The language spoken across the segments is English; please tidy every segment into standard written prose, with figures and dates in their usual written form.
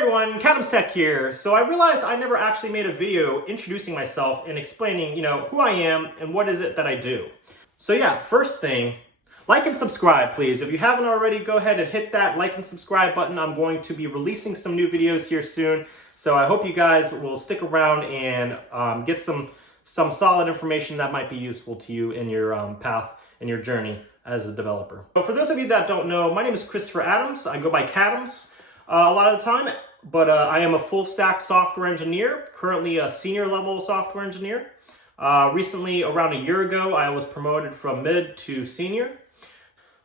everyone, Cadams Tech here. So I realized I never actually made a video introducing myself and explaining, who I am and what is it that I do. So yeah, first thing, like and subscribe, please. If you haven't already, go ahead and hit that like and subscribe button. I'm going to be releasing some new videos here soon. So I hope you guys will stick around and get some solid information that might be useful to you in your path and your journey as a developer. So for those of you that don't know, my name is Christopher Adams. I go by Cadams a lot of the time, but I am a full stack software engineer, currently a senior level software engineer. Recently, around a year ago, I was promoted from mid to senior.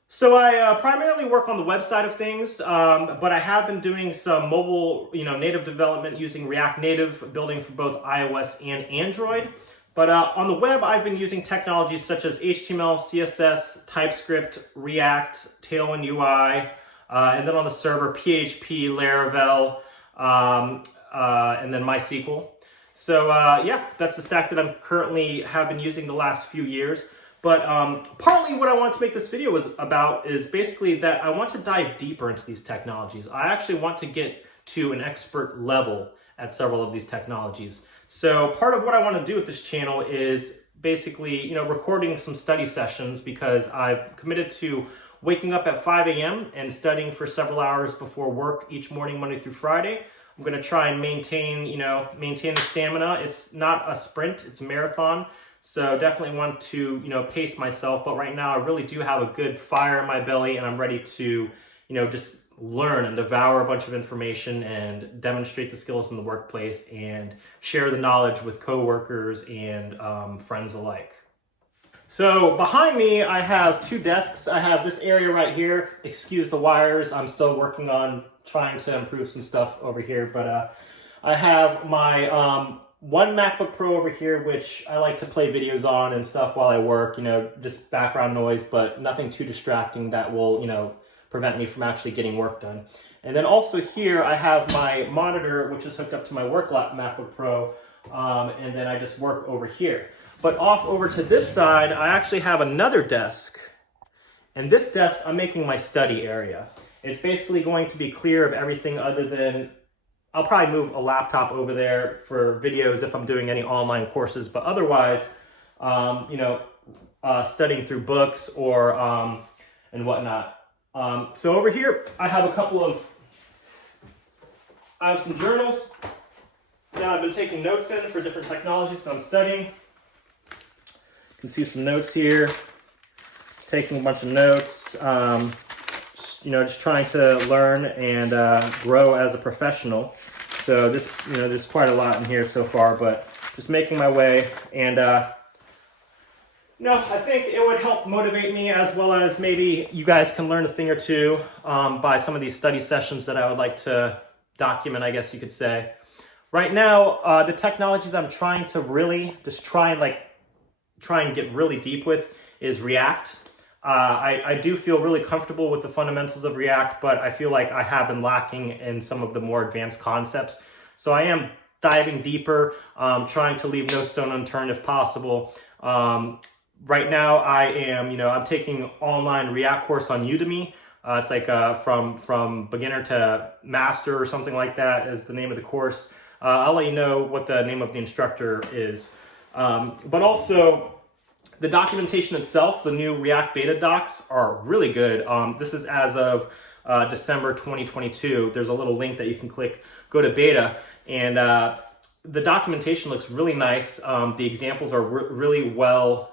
So I primarily work on the web side of things, but I have been doing some mobile, native development using React Native, building for both iOS and Android. But on the web, I've been using technologies such as HTML, CSS, TypeScript, React, Tailwind UI, and then on the server, PHP, Laravel, and then MySQL. So yeah, that's the stack that I'm currently have been using the last few years. But partly what I want to make this video about is basically that I want to dive deeper into these technologies. I actually want to get to an expert level at several of these technologies. So part of what I want to do with this channel is basically, recording some study sessions because I've committed to waking up at 5 a.m. and studying for several hours before work each morning, Monday through Friday. I'm going to try and maintain the stamina. It's not a sprint, it's a marathon. So definitely want to, pace myself. But right now I really do have a good fire in my belly and I'm ready to, just learn and devour a bunch of information and demonstrate the skills in the workplace and share the knowledge with coworkers and friends alike. So behind me, I have two desks. I have this area right here. Excuse the wires. I'm still working on trying to improve some stuff over here. But I have my one MacBook Pro over here, which I like to play videos on and stuff while I work, just background noise, but nothing too distracting that will, prevent me from actually getting work done. And then also here, I have my monitor, which is hooked up to my work MacBook Pro, and then I just work over here. But off over to this side, I actually have another desk. And this desk, I'm making my study area. It's basically going to be clear of everything other than, I'll probably move a laptop over there for videos if I'm doing any online courses, but otherwise, studying through books or, and whatnot. So over here, I have I have some journals that I've been taking notes in for different technologies that I'm studying. You can see some notes here, taking a bunch of notes, just trying to learn and grow as a professional. So this, there's quite a lot in here so far, but just making my way. And, I think it would help motivate me as well as maybe you guys can learn a thing or two by some of these study sessions that I would like to document, I guess you could say. Right now, the technology that I'm trying to really just try and get really deep with is React. I do feel really comfortable with the fundamentals of React, but I feel like I have been lacking in some of the more advanced concepts. So I am diving deeper, trying to leave no stone unturned if possible. Right now I am, I'm taking online React course on Udemy. It's like from beginner to master or something like that is the name of the course. I'll let you know what the name of the instructor is. But also the documentation itself, the new React beta docs are really good. This is as of December 2022. There's a little link that you can click, go to beta, and the documentation looks really nice. The examples are really well,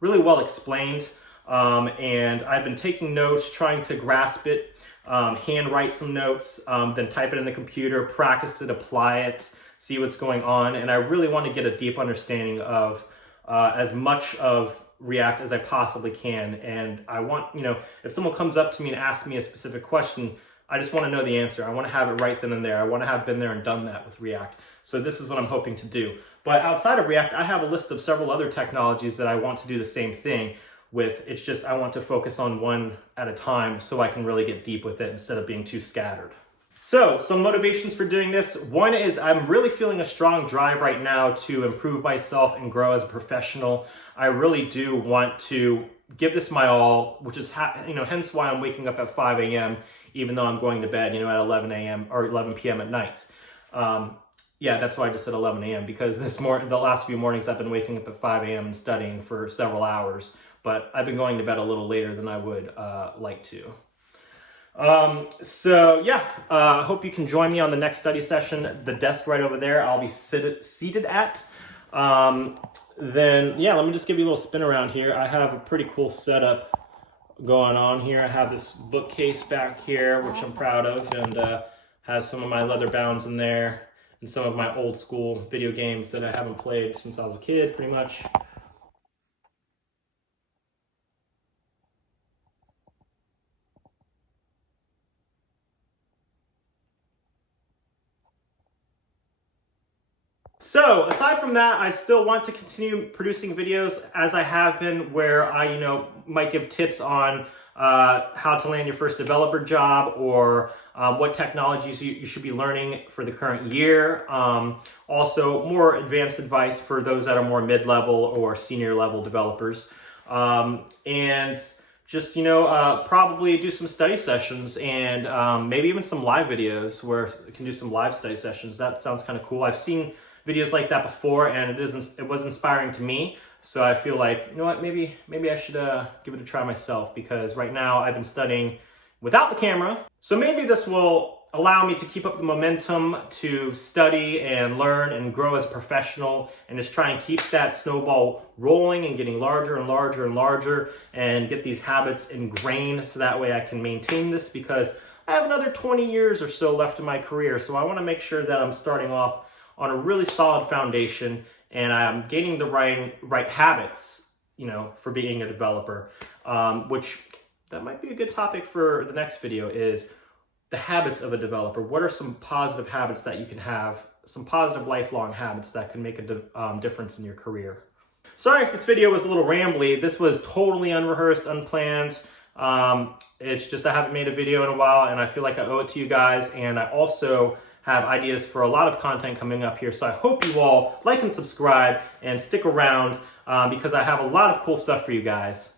really well explained. And I've been taking notes, trying to grasp it, handwrite some notes, then type it in the computer, practice it, apply it, see what's going on. And I really want to get a deep understanding of as much of React as I possibly can. And I want, if someone comes up to me and asks me a specific question, I just want to know the answer. I want to have it right then and there. I want to have been there and done that with React. So this is what I'm hoping to do. But outside of React, I have a list of several other technologies that I want to do the same thing with. It's just I want to focus on one at a time so I can really get deep with it instead of being too scattered. So some motivations for doing this. One is I'm really feeling a strong drive right now to improve myself and grow as a professional. I really do want to give this my all, which is hence why I'm waking up at 5 a.m. even though I'm going to bed, at 11 a.m. or 11 p.m. at night. Yeah, that's why I just said 11 a.m. because the last few mornings I've been waking up at 5 a.m. and studying for several hours, but I've been going to bed a little later than I would like to. So yeah, I hope you can join me on the next study session. The desk right over there, I'll be seated at. Then yeah, let me just give you a little spin around here. I have a pretty cool setup going on here. I have this bookcase back here, which I'm proud of, and has some of my leather bounds in there and some of my old school video games that I haven't played since I was a kid, pretty much. So aside from that, I still want to continue producing videos as I have been, where I, might give tips on how to land your first developer job, or what technologies you should be learning for the current year. Also, more advanced advice for those that are more mid-level or senior level developers. And just, probably do some study sessions, and maybe even some live videos where you can do some live study sessions. That sounds kind of cool. I've seen videos like that before, and it was inspiring to me. So I feel like, you know what, maybe I should give it a try myself, because right now I've been studying without the camera. So maybe this will allow me to keep up the momentum to study and learn and grow as a professional, and just try and keep that snowball rolling and getting larger and larger and larger, and get these habits ingrained so that way I can maintain this, because I have another 20 years or so left in my career. So I want to make sure that I'm starting off on a really solid foundation, and I'm gaining the right habits, for being a developer, which that might be a good topic for the next video, is the habits of a developer. What are some positive habits that you can have, some positive lifelong habits that can make a difference in your career? Sorry if this video was a little rambly. This was totally unrehearsed, unplanned. It's just I haven't made a video in a while, and I feel like I owe it to you guys, and I also have ideas for a lot of content coming up here. So I hope you all like and subscribe and stick around, because I have a lot of cool stuff for you guys.